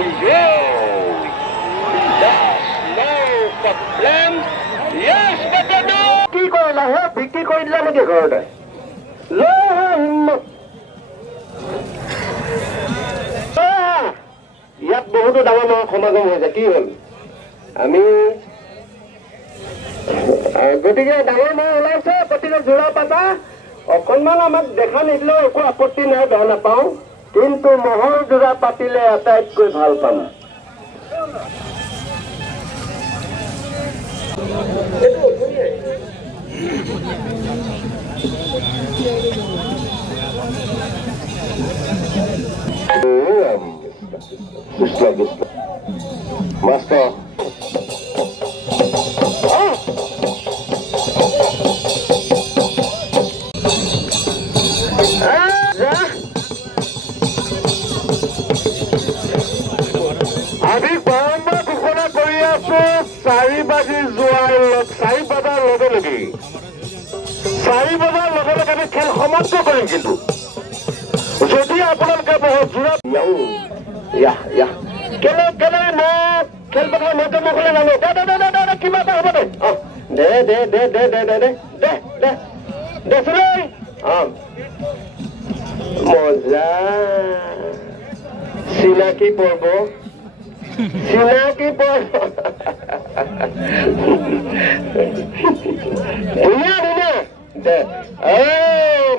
you. That's no problem. Yes, Batado. কি কৰিলা হে বিক্ৰী কৰি দিলা নেকি ঘৰতে ইয়াত বহুতো ডাঙৰ ডাঙৰ সমাগম হৈছে কি হ'ল আমি গতিকে ডাঙৰ মহ ওলাইছে গতিকে যোৰা পাতা অকণমান আমাক দেখা নিদিলেও একো আপত্তি নাই বেয়া নাপাওঁ কিন্তু মহৰ যোৰা পাতিলে আটাইতকৈ ভাল পাম Master. আমি বাৰম্বাৰ ঘোষণা কৰি আছো 4 বাজি যোৱাৰ 4 বজাৰ লগে লগে 4 বজাৰ লগে লগে আমি খেল সমাপ্ত কৰিম কিন্তু যদি আপোনালোকে বহুত জোৰা কেলে কেলে মই খেলপথাৰ মতে নকলে নানো দে কিবা এটা হ'ব দে দেচোন মজা চিনাকি পৰ্ব ধুনীয়া দে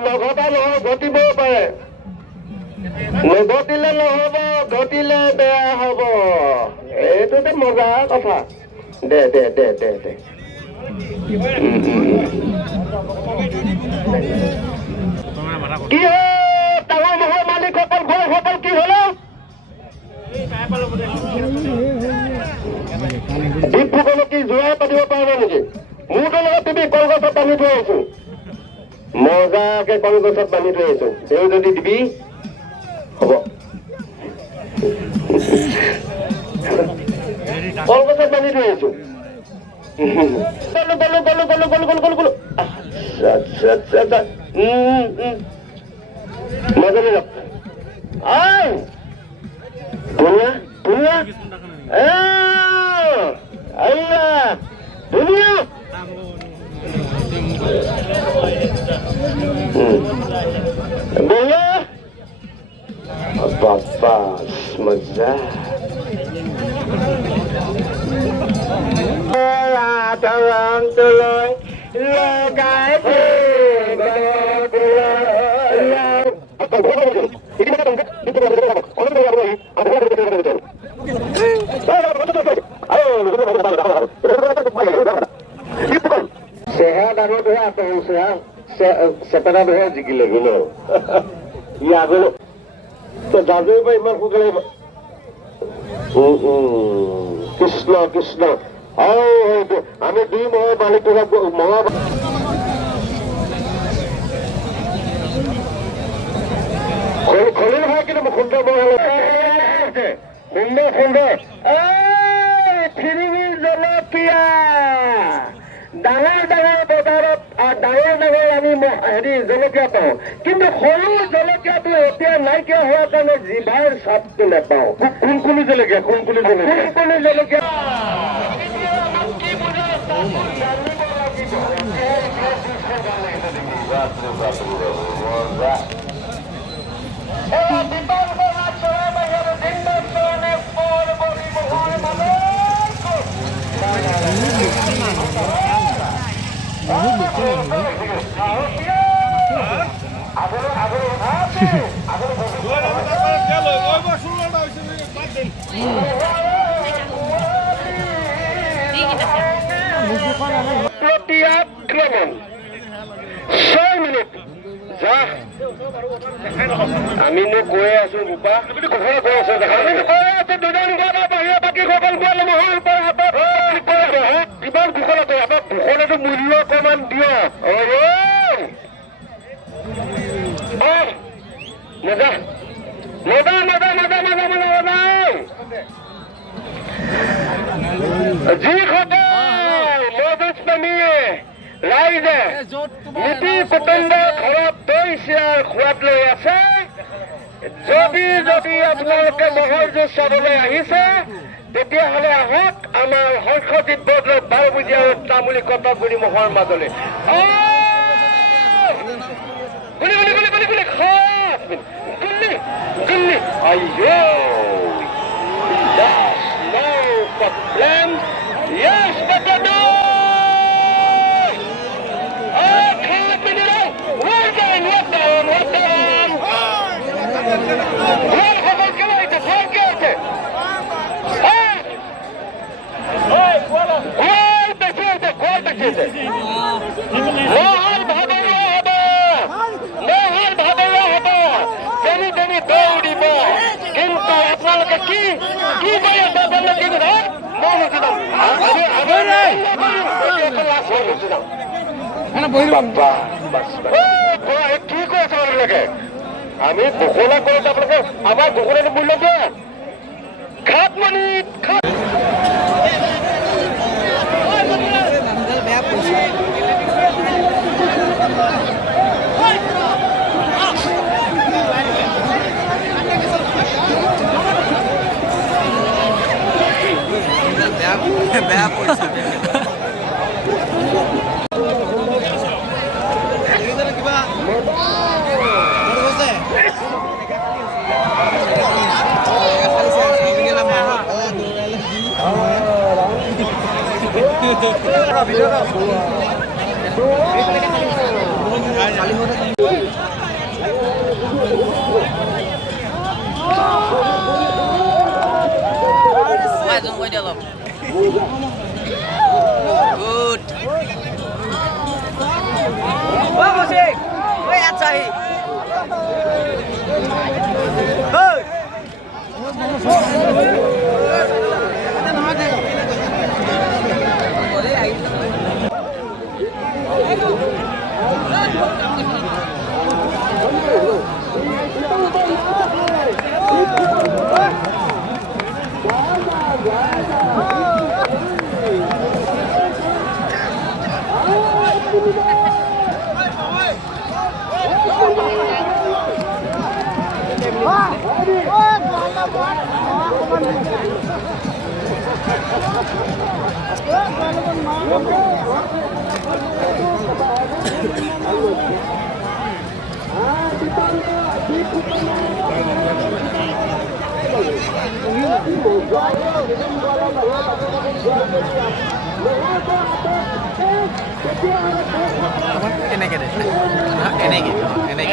নঘটা নহয় ঘটিবও পাৰে নঘটিলে নহব ঘটিলে বেয়া হব এইটোতে মজা কথা দে কি ডাঙৰ মহৰ মালিকসকল ঘৰসকল কি হল ডিব্ৰুগড়ত কি জোৰাই পাতিব পৰা নেকি মোৰ লগত তুমি কলগছত বান্ধি থৈ আহিছো মজাকে কলগছত বান্ধি থৈ আহিছো তেওঁ যদি দিবি হ'ব কলগছত বান্ধি থৈ আহিছো গলো আচ্ছা মাজলৈ যাওক ধুনীয়া ধুনীয়া ধুনীয়া বঢ়িয়া বাবাস মজা ৰংটোলৈ লগাই চেহেৰা ডাঙৰটোহে আছে চেপেটা ধৰে জিকিলে গল ই আগলৈ দাদুৰ পৰা ইমান সোনকালে কৃষ্ণ কৃষ্ণ আৰু আমি 2 মহৰ মালিক মহা খলিল হয় কিন্তু সুন্দৰ সুন্দৰ ফিৰিঙি জলকীয়া ডাঙৰ বজাৰত ডাঙৰ আমি হেৰি জলকীয়া পাওঁ কিন্তু সৰু জলকীয়াটো এতিয়া নাইকিয়া হোৱাৰ কাৰণে জিভাৰ স্বাদটো নাপাওঁ কোনকুনি জলকীয়া আক্ৰমণ 6 মিনিট যা আমি কৈ আছো গোপা ঘৰে কৈ আছো দুজন বাহিৰে বাকী সকল গলে মহৰ পৰা কিমান ঘোষণা কৰে আমাক ঘোষণাটো মূল্য অকণমান দিয় মজা যিসকল ৰাইজে নীতি কুটুম্ব ঘৰত দৈ চিৰাৰ সোৱাদ লৈ আছে যদি আপোনালোকে মহৰ যুঁজ চাবলৈ আহিছে তেতিয়াহ'লে আহক আমাৰ হৰ্ষজিৎ বৰদলৈ 12 বজীয়া আৰু তামুলী কটকগুৰি মহৰ মাজলৈ Ayo! That's no problem. Yes, Matador! Okay, Matador! Well done! Well, forget it! Mohal Bhabaya haba! Mohal Bhabaya haba! Deni দৌড়িব কিন্তু আপোনালোকে কি কৰি আছে আপোনালোকে কি কৰে মই বুজিলাম কি কৈ আছে আপোনালোকে আমি ঘোষণা কৰোঁতে আপোনালোকে আমাৰ ঘোষণাটো মূল্য দিয়ে খাত মানি খাত বেয়া পইচা কিবা Good. Vamos, Chico. Oi, Atsahi. Good. Cái này